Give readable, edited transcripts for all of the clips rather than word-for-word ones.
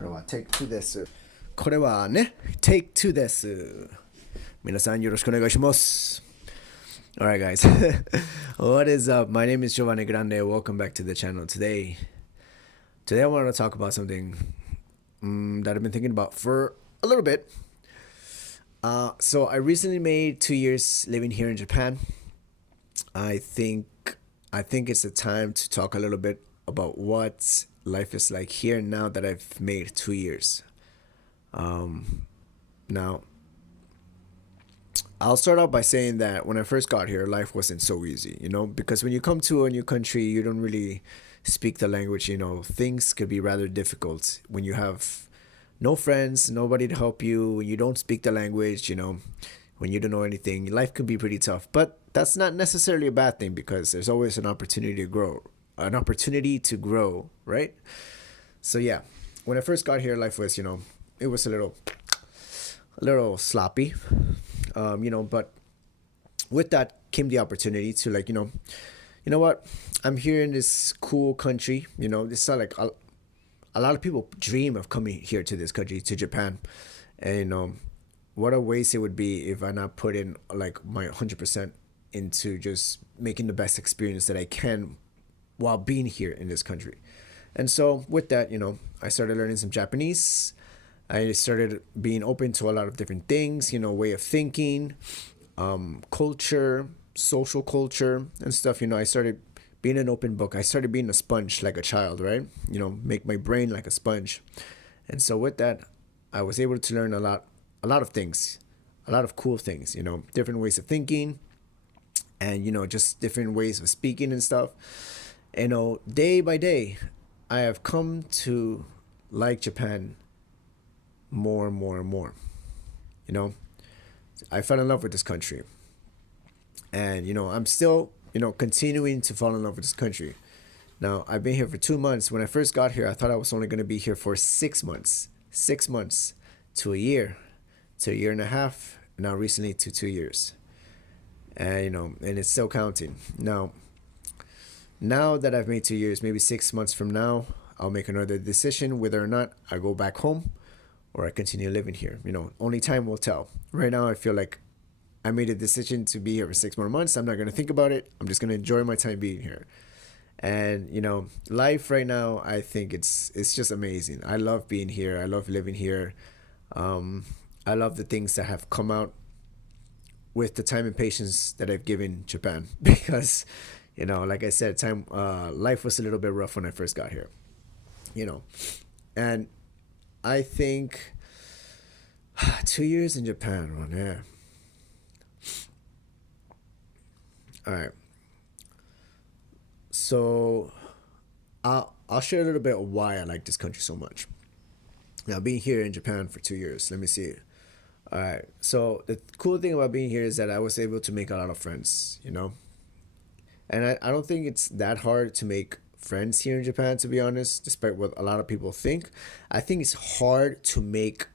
これは Take 2です。これはね、Take 2です。皆さんよろしくお願いします。Alright, guys. What is up? My name is Giovanni Grande. Welcome back to the channel. Today I wanted to talk about something that I've been thinking about for a little bit. So I recently made 2 years living here in Japan. I think I think it's the time to talk a little bit about what life is like here now that I've made 2 years. Now, I'll start out by saying that when I first got here, life wasn't so easy, because when you come to a new country, you don't really speak the language, things could be rather difficult when you have no friends, nobody to help you, when you don't speak the language, when you don't know anything, life can be pretty tough. But that's not necessarily a bad thing because there's always an opportunity to grow, right? So yeah, when I first got here, life was, it was a little sloppy, but with that came the opportunity to, like, you know what, I'm here in this cool country. It's not like a lot of people dream of coming here to this country, to Japan, and what a waste it would be if I not put in like my 100% into just making the best experience that I can while being here in this country. And so with that, I started learning some Japanese. I started being open to a lot of different things, way of thinking, culture, social culture, and stuff. I started being an open book. I started being a sponge like a child, right? Make my brain like a sponge. And so with that, I was able to learn a lot of things, a lot of cool things, different ways of thinking, and, just different ways of speaking and stuff. Day by day, I have come to like Japan more and more and more. You know, I fell in love with this country, and I'm still continuing to fall in love with this country. Now I've been here for 2 months. When I first got here, I thought I was only going to be here for 6 months, 6 months to a year, to a year and a half. Now recently to 2 years, and and it's still counting. Now that I've made 2 years, maybe 6 months from now, I'll make another decision whether or not I go back home or I continue living here. Only time will tell. Right now, I feel like I made a decision to be here for 6 more months. I'm not going to think about it. I'm just going to enjoy my time being here. And life right now, I think it's just amazing. I love being here. I love living here. I love the things that have come out with the time and patience that I've given Japan because like I said, life was a little bit rough when I first got here. And I think 2 years in Japan, man. Yeah. All right. So I'll share a little bit of why I like this country so much. Now, being here in Japan for 2 years, let me see. All right. So the cool thing about being here is that I was able to make a lot of friends. And I don't think it's that hard to make friends here in Japan, to be honest, despite what a lot of people think. I think it's hard to make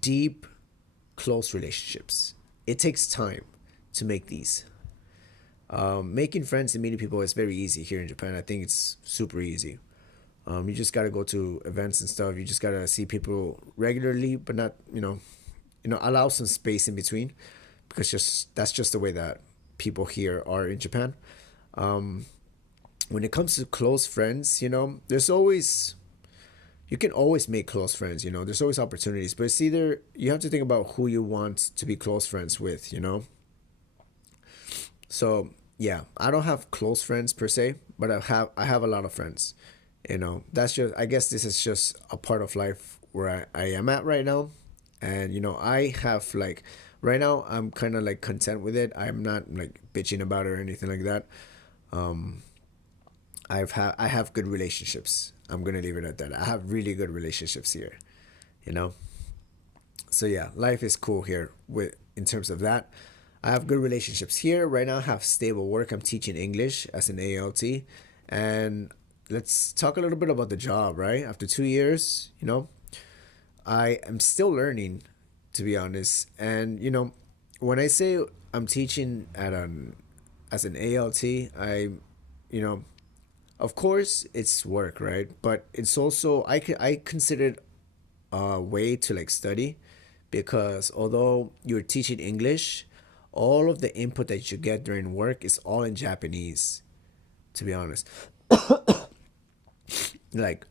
deep, close relationships. It takes time to make these. Making friends and meeting people is very easy here in Japan. I think it's super easy. You just gotta go to events and stuff. You just gotta see people regularly, but not allow some space in between, because that's just the way that people here are in Japan. When it comes to close friends, there's always you can always make close friends. There's always opportunities, but it's either you have to think about who you want to be close friends with. So yeah, I don't have close friends per se, but I have a lot of friends. That's just, I guess this is just a part of life where I am at right now. And I have, like, right now I'm kind of like content with it. I'm not like bitching about it or anything like that. um I have good relationships. I'm gonna leave it at that. I have really good relationships here, you know so yeah, life is cool here with in terms of that. I have good relationships here right now. I have stable work. I'm teaching English as an ALT. And let's talk a little bit about the job. Right after 2 years, I am still learning, to be honest. And when I say I'm teaching as an ALT, you know of course it's work, right? But it's also I consider it a way to like study, because although you're teaching English, all of the input that you get during work is all in Japanese, to be honest. like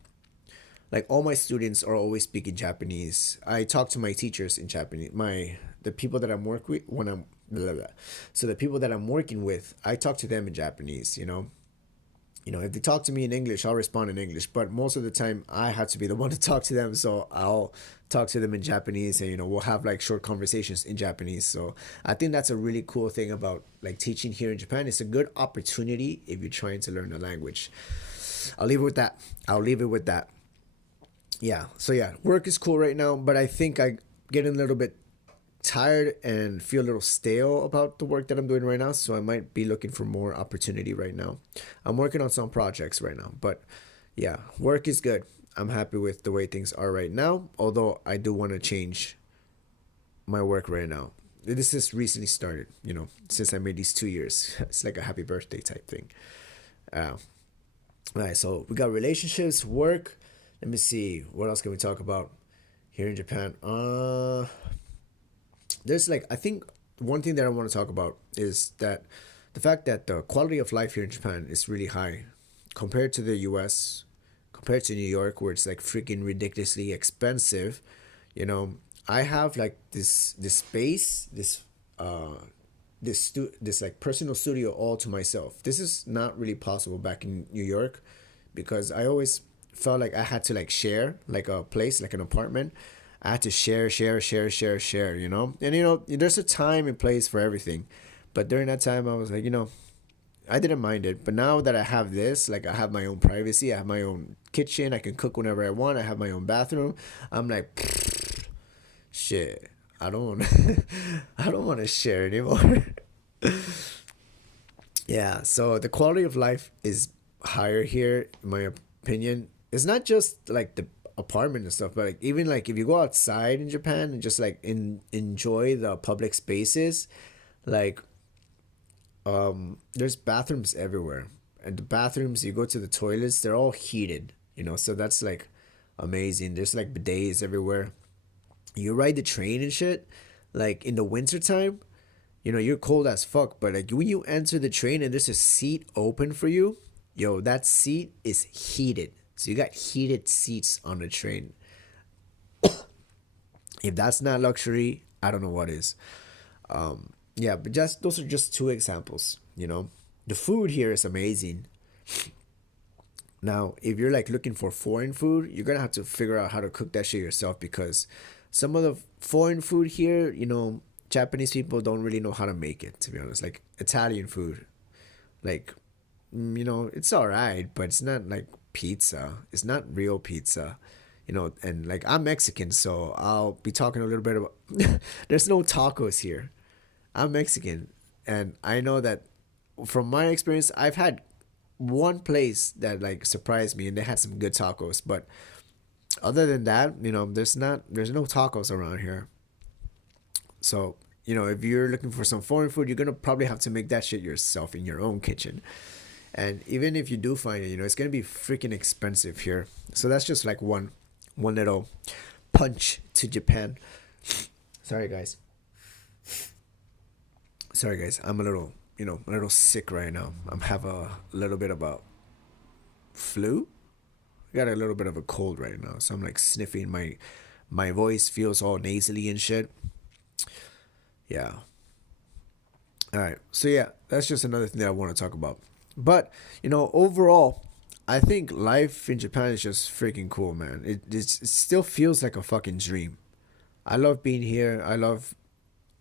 like all my students are always speaking Japanese. I talk to my teachers in Japanese. The people that I'm work with when I'm blah, blah, blah. So the people that I'm working with, I talk to them in Japanese, you know. You know, if they talk to me in English, I'll respond in English. But most of the time, I have to be the one to talk to them, so I'll talk to them in Japanese, and we'll have like short conversations in Japanese. So I think that's a really cool thing about like teaching here in Japan. It's a good opportunity if you're trying to learn a language. I'll leave it with that. I'll leave it with that. Yeah. So yeah, work is cool right now, but I think I getting a little bit tired and feel a little stale about the work that I'm doing right now, so I might be looking for more opportunity right now. I'm working on some projects right now, but yeah, work is good. I'm happy with the way things are right now, although I do want to change my work right now. This is recently started, since I made these 2 years. It's like a happy birthday type thing. Uh, all right, so we got relationships, work. Let me see. What else can we talk about here in Japan? There's like, I think one thing that I want to talk about is that the fact that the quality of life here in Japan is really high compared to the US, compared to New York, where it's like freaking ridiculously expensive. You know, I have like this space, this like personal studio all to myself. This is not really possible back in New York, because I always felt like I had to like share like a place, like an apartment. I had to share, And there's a time and place for everything. But during that time I was like, I didn't mind it. But now that I have this, like I have my own privacy, I have my own kitchen, I can cook whenever I want, I have my own bathroom. I'm like, shit. I don't want I don't want to share anymore. Yeah, so the quality of life is higher here, in my opinion. It's not just like the apartment and stuff, but like even like if you go outside in Japan and just like enjoy the public spaces, like there's bathrooms everywhere. And the bathrooms, you go to the toilets, they're all heated, so that's like amazing. There's like bidets everywhere. You ride the train and shit, like in the wintertime, you're cold as fuck, but like when you enter the train and there's a seat open for you, yo, that seat is heated. So you got heated seats on the train. If that's not luxury, I don't know what is. Yeah, but just those are just two examples. The food here is amazing. Now, if you're like looking for foreign food, you're gonna have to figure out how to cook that shit yourself, because some of the foreign food here, Japanese people don't really know how to make it, to be honest. Like Italian food, like it's all right, but it's not like pizza. It's not real pizza. And like I'm Mexican, so I'll be talking a little bit about there's no tacos here. I'm Mexican, and I know that from my experience, I've had one place that like surprised me, and they had some good tacos. But other than that, there's no tacos around here. So if you're looking for some foreign food, you're gonna probably have to make that shit yourself in your own kitchen. And even if you do find it, it's gonna be freaking expensive here. So that's just like one little punch to Japan. Sorry guys. Sorry guys. I'm a little sick right now. I'm have a little bit of a flu. I got a little bit of a cold right now, so I'm like sniffing. My voice feels all nasally and shit. Yeah. All right. So yeah, that's just another thing that I want to talk about. But overall, I think life in Japan is just freaking cool, man. It still feels like a fucking dream. I love being here. I love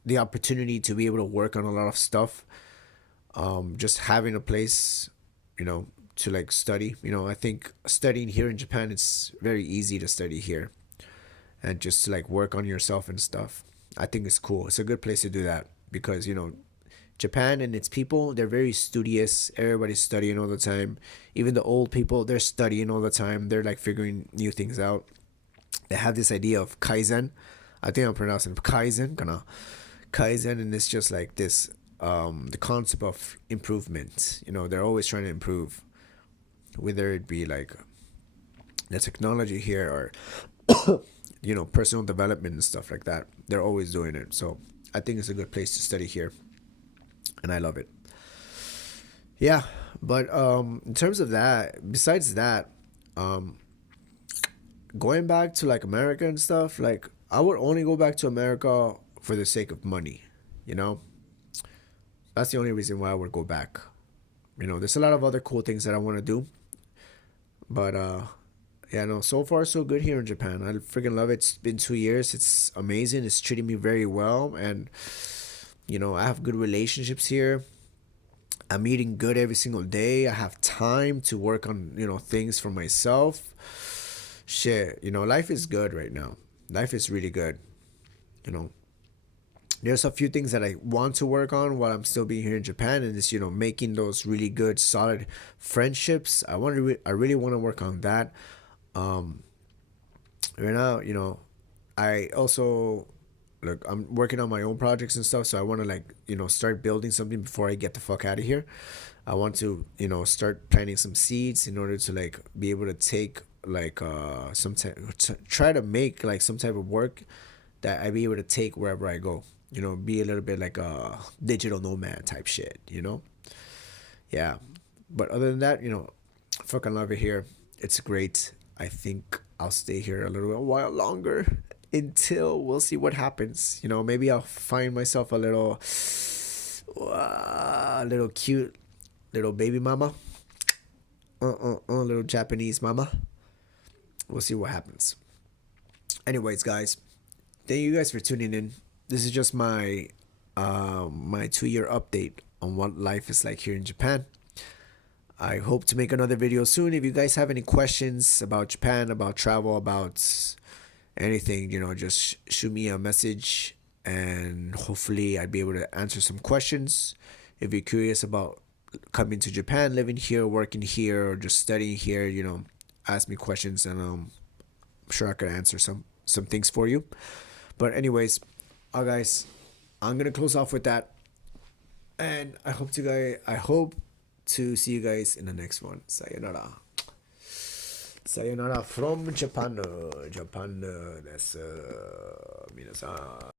the opportunity to be able to work on a lot of stuff. Just having a place, to like study. I think studying here in Japan, it's very easy to study here, and just to like work on yourself and stuff. I think it's cool. It's a good place to do that, because Japan and its people, they're very studious. Everybody's studying all the time. Even the old people, they're studying all the time. They're like figuring new things out. They have this idea of kaizen. I think I'm pronouncing it kaizen, kana. Kaizen, and it's just like this the concept of improvement. They're always trying to improve. whether it be like the technology here or personal development and stuff like that. They're always doing it. So I think it's a good place to study here, and I love it. Yeah, but in terms of that, besides that, um, going back to like America and stuff, like I would only go back to America for the sake of money. You know, that's the only reason why I would go back. There's a lot of other cool things that I want to do, but yeah, no, so far so good here in Japan. I freaking love it. It's been 2 years. It's amazing. It's treating me very well, and I have good relationships here. I'm eating good every single day. I have time to work on, things for myself. Shit, life is good right now. Life is really good. You know, there's a few things that I want to work on while I'm still being here in Japan, and it's, making those really good, solid friendships. I really want to work on that. Um, right now, I also look. I'm working on my own projects and stuff, so I want to like, start building something before I get the fuck out of here. I want to, start planting some seeds in order to like be able to take like try to make like some type of work that I be able to take wherever I go. Be a little bit like a digital nomad type shit. Yeah. But other than that, fucking love it here. It's great. I think I'll stay here a little while longer until we'll see what happens. Maybe I'll find myself a little cute little baby mama, little Japanese mama. We'll see what happens. Anyways, guys, thank you guys for tuning in. This is just my 2 year update on what life is like here in Japan. I hope to make another video soon. If you guys have any questions about Japan, about travel, about anything, just shoot me a message, and hopefully I'd be able to answer some questions. If you're curious about coming to Japan, living here, working here, or just studying here, ask me questions, and I'm sure I could answer some things for you. But anyways, guys, I'm gonna close off with that, and I hope to see you guys in the next one. Sayonara. Sayonara from Japan. Japan です。皆さん。